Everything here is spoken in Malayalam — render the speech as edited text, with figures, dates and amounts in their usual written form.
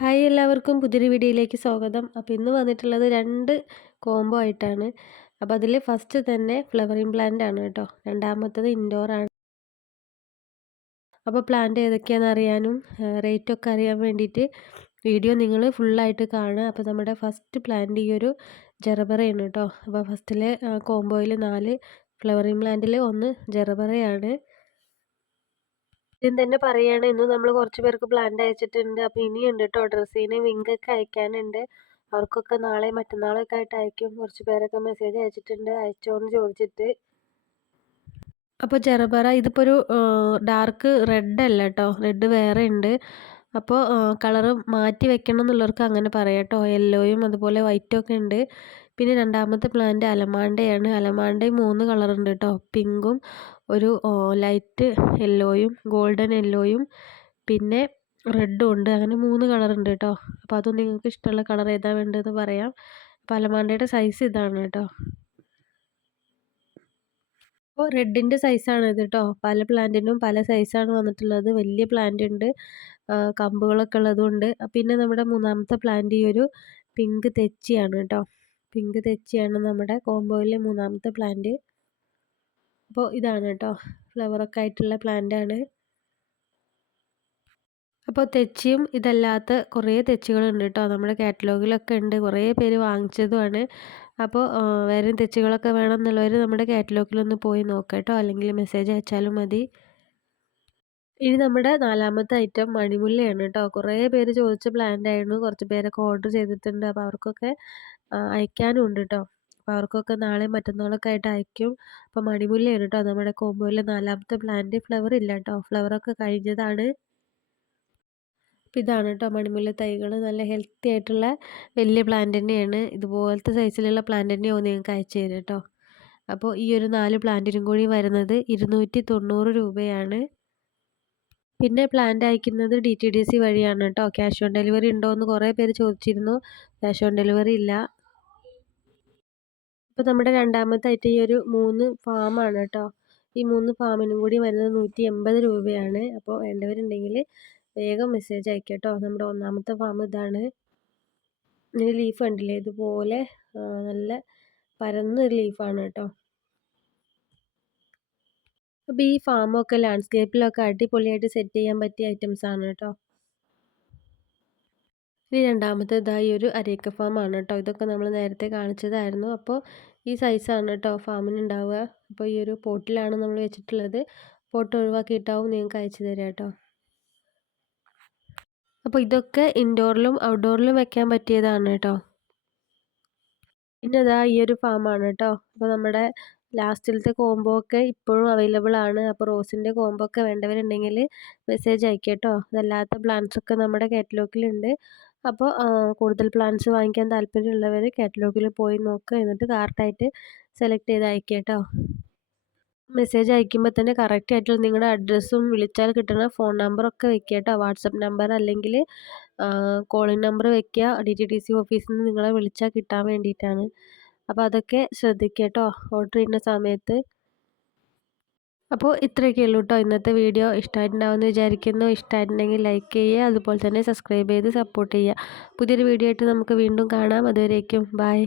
ഹായ് എല്ലാവർക്കും പുതിയൊരു വീഡിയോയിലേക്ക് സ്വാഗതം. അപ്പോൾ ഇന്ന് വന്നിട്ടുള്ളത് 2 കോംബോ ആയിട്ടാണ്. അപ്പോൾ അതിൽ ഫസ്റ്റ് തന്നെ ഫ്ലവറിങ് പ്ലാന്റ് ആണ് കേട്ടോ. രണ്ടാമത്തത് ഇൻഡോർ ആണ്. അപ്പോൾ പ്ലാന്റ് ഏതൊക്കെയാണെന്ന് അറിയാനും റേറ്റൊക്കെ അറിയാൻ വേണ്ടിയിട്ട് വീഡിയോ നിങ്ങൾ ഫുള്ളായിട്ട് കാണുക. അപ്പോൾ നമ്മുടെ ഫസ്റ്റ് പ്ലാന്റ് ഈ ഒരു ജെറബറയാണ് കേട്ടോ. അപ്പോൾ ഫസ്റ്റിലെ കോംബോയിൽ 4 ഫ്ലവറിങ് പ്ലാന്റിൽ 1 ജെറബറയാണ്. ആദ്യം തന്നെ പറയുകയാണ്, ഇന്ന് നമ്മൾ കുറച്ച് പേർക്ക് പ്ലാന്റ് അയച്ചിട്ടുണ്ട്. അപ്പോൾ ഇനിയുണ്ട് കേട്ടോ, ഡ്രസ്സിന് വിങ്കൊക്കെ അയക്കാനുണ്ട്. അവർക്കൊക്കെ നാളെ മറ്റന്നാളൊക്കെ ആയിട്ട് അയക്കും. കുറച്ച് പേരൊക്കെ മെസ്സേജ് അയച്ചിട്ടുണ്ട്, അയച്ചോന്ന് ചോദിച്ചിട്ട്. അപ്പോൾ ചെറുപറ ഇതിപ്പോൾ ഒരു ഡാർക്ക് റെഡ് അല്ല കേട്ടോ, റെഡ് വേറെ ഉണ്ട്. അപ്പോൾ കളറ് മാറ്റി വെക്കണം എന്നുള്ളവർക്ക് അങ്ങനെ പറയാം കേട്ടോ. യെല്ലോയും അതുപോലെ വൈറ്റും ഒക്കെ ഉണ്ട്. പിന്നെ രണ്ടാമത്തെ പ്ലാന്റ് അലമാണ്ടയാണ്. അലമാണ്ടയും 3 കളറുണ്ട് കേട്ടോ. പിങ്കും ഒരു ലൈറ്റ് യെല്ലോയും ഗോൾഡൻ യെല്ലോയും പിന്നെ റെഡും ഉണ്ട്. അങ്ങനെ 3 കളറുണ്ട് കേട്ടോ. അപ്പോൾ അതും നിങ്ങൾക്ക് ഇഷ്ടമുള്ള കളർ ഏതാ വേണ്ടതെന്ന് പറയാം. അപ്പോൾ അലമാണ്ടയുടെ സൈസ് ഇതാണ് കേട്ടോ. അപ്പോൾ റെഡിൻ്റെ സൈസാണ് ഇത് കേട്ടോ. പല പ്ലാന്റിനും പല സൈസാണ് വന്നിട്ടുള്ളത്. വലിയ പ്ലാന്റ് ഉണ്ട്, കമ്പുകളൊക്കെ ഉള്ളതുകൊണ്ട്. പിന്നെ നമ്മുടെ മൂന്നാമത്തെ പ്ലാന്റ് ഈ ഒരു പിങ്ക് തെച്ചിയാണ് കേട്ടോ. പിങ്ക് തെച്ചിയാണ് നമ്മുടെ കോംബോയിലെ മൂന്നാമത്തെ പ്ലാന്റ്. അപ്പോൾ ഇതാണ് കേട്ടോ, ഫ്ലവറൊക്കെ ആയിട്ടുള്ള പ്ലാന്റാണ്. അപ്പോൾ തെച്ചിയും ഇതല്ലാത്ത കുറേ തെച്ചികളുണ്ട് കേട്ടോ. നമ്മുടെ കാറ്റലോഗിലൊക്കെ ഉണ്ട്, കുറേ പേര് വാങ്ങിച്ചതുമാണ്. അപ്പോൾ വേറെ തെച്ചികളൊക്കെ വേണമെന്നുള്ളവർ നമ്മുടെ കാറ്റലോഗിലൊന്ന് പോയി നോക്കാം കേട്ടോ, അല്ലെങ്കിൽ മെസ്സേജ് അയച്ചാലും മതി. ഇനി നമ്മുടെ നാലാമത്തെ ഐറ്റം മണിമുല്ലയാണ് കേട്ടോ. കുറേ പേര് ചോദിച്ച പ്ലാന്റ് ആയിരുന്നു. കുറച്ച് പേരൊക്കെ ഓർഡർ ചെയ്തിട്ടുണ്ട്. അപ്പോൾ അവർക്കൊക്കെ അയക്കാനും ഉണ്ട് കേട്ടോ. അപ്പോൾ അവർക്കൊക്കെ നാളെ മറ്റന്നാളൊക്കെ ആയിട്ട് അയക്കും. അപ്പോൾ മണിമുല്ലയാണ് കേട്ടോ നമ്മുടെ കോംബോയിലെ നാലാമത്തെ പ്ലാന്റ്. ഫ്ലവർ ഇല്ല കേട്ടോ, ഫ്ലവറൊക്കെ കഴിഞ്ഞതാണ്. അപ്പോൾ ഇതാണ് കേട്ടോ മണിമുല്ല തൈകൾ. നല്ല ഹെൽത്തി ആയിട്ടുള്ള വലിയ പ്ലാന്റ് തന്നെയാണ്. ഇതുപോലത്തെ സൈസിലുള്ള പ്ലാന്റ് തന്നെയാവും നിങ്ങൾക്ക് അയച്ചു തരും കേട്ടോ. അപ്പോൾ ഈ ഒരു 4 പ്ലാന്റിനും കൂടി വരുന്നത് 290 രൂപയാണ്. പിന്നെ പ്ലാന്റ് അയക്കുന്നത് DTDC വഴിയാണ് കേട്ടോ. ക്യാഷ് ഓൺ ഡെലിവറി ഉണ്ടോ എന്ന് കുറേ പേര് ചോദിച്ചിരുന്നു. ക്യാഷ് ഓൺ ഡെലിവറി ഇല്ല. അപ്പോൾ നമ്മുടെ രണ്ടാമത്തെ ഐറ്റം ഈ ഒരു 3 ഫാമാണ് കേട്ടോ. ഈ 3 ഫാമിനും കൂടി വരുന്നത് 180 രൂപയാണ്. അപ്പോൾ വേണ്ടവരുണ്ടെങ്കിൽ വേഗം മെസ്സേജ് അയക്കുക കേട്ടോ. നമ്മുടെ ഒന്നാമത്തെ ഫാം ഇതാണ്. ഇതിന് ലീഫ് കണ്ടില്ലേ, ഇതുപോലെ നല്ല പരന്നൊരു ലീഫാണ് കേട്ടോ. അപ്പോൾ ഈ ഫാമൊക്കെ ലാൻഡ്സ്കേപ്പിലൊക്കെ അടിപൊളിയായിട്ട് സെറ്റ് ചെയ്യാൻ പറ്റിയ ഐറ്റംസ് ആണ് കേട്ടോ. ഇനി രണ്ടാമത്തേതായി ഒരു അരേക്ക ഫാമാണ് കേട്ടോ. ഇതൊക്കെ നമ്മൾ നേരത്തെ കാണിച്ചതായിരുന്നു. അപ്പോൾ ഈ സൈസാണ് കേട്ടോ ഫാമിന് ഉണ്ടാവുക. അപ്പോൾ ഈ ഒരു പോട്ടിലാണ് നമ്മൾ വെച്ചിട്ടുള്ളത്. പോട്ട് ഒഴിവാക്കിയിട്ടാവും നിങ്ങൾക്ക് അയച്ചു തരാം കേട്ടോ. അപ്പോൾ ഇതൊക്കെ ഇൻഡോറിലും ഔട്ട്ഡോറിലും വെക്കാൻ പറ്റിയതാണ് കേട്ടോ. പിന്നെ ഇതാ ഈ ഒരു ഫാമാണ് കേട്ടോ. അപ്പോൾ നമ്മുടെ ലാസ്റ്റിലത്തെ കോംബോ ഒക്കെ ഇപ്പോഴും അവൈലബിൾ ആണ്. അപ്പോൾ റോസിൻ്റെ കോംബോ ഒക്കെ വേണ്ടവരുണ്ടെങ്കിൽ മെസ്സേജ് അയക്കുക കേട്ടോ. അതല്ലാത്ത പ്ലാന്റ്സ് ഒക്കെ നമ്മുടെ കാറ്റലോഗിലുണ്ട്. അപ്പോൾ കൂടുതൽ പ്ലാന്റ്സ് വാങ്ങിക്കാൻ താല്പര്യമുള്ളവർ കാറ്റലോഗിൽ പോയി നോക്കുക. എന്നിട്ട് കാർട്ടായിട്ട് സെലക്ട് ചെയ്ത് അയക്കുക കേട്ടോ. മെസ്സേജ് അയക്കുമ്പോൾ തന്നെ കറക്റ്റ് ആയിട്ടുള്ള നിങ്ങളുടെ അഡ്രസ്സും വിളിച്ചാൽ കിട്ടുന്ന ഫോൺ നമ്പറൊക്കെ വെക്കുക കേട്ടോ. വാട്സപ്പ് നമ്പർ അല്ലെങ്കിൽ കോളിംഗ് നമ്പർ വെക്കുക. DTDC ഓഫീസിൽ നിന്ന് നിങ്ങളെ വിളിച്ചാൽ കിട്ടാൻ വേണ്ടിയിട്ടാണ്. അപ്പോൾ അതൊക്കെ ശ്രദ്ധിക്കുക കേട്ടോ ഓർഡർ ചെയ്യുന്ന സമയത്ത്. അപ്പോൾ ഇത്രയൊക്കെ ഉള്ളൂ കേട്ടോ ഇന്നത്തെ വീഡിയോ. ഇഷ്ടമായിട്ടുണ്ടാവുമെന്ന് വിചാരിക്കുന്നു. ഇഷ്ടമായിട്ടുണ്ടെങ്കിൽ ലൈക്ക് ചെയ്യുക, അതുപോലെ തന്നെ സബ്സ്ക്രൈബ് ചെയ്ത് സപ്പോർട്ട് ചെയ്യുക. പുതിയൊരു വീഡിയോ ആയിട്ട് നമുക്ക് വീണ്ടും കാണാം. അതുവരേക്കും ബൈ.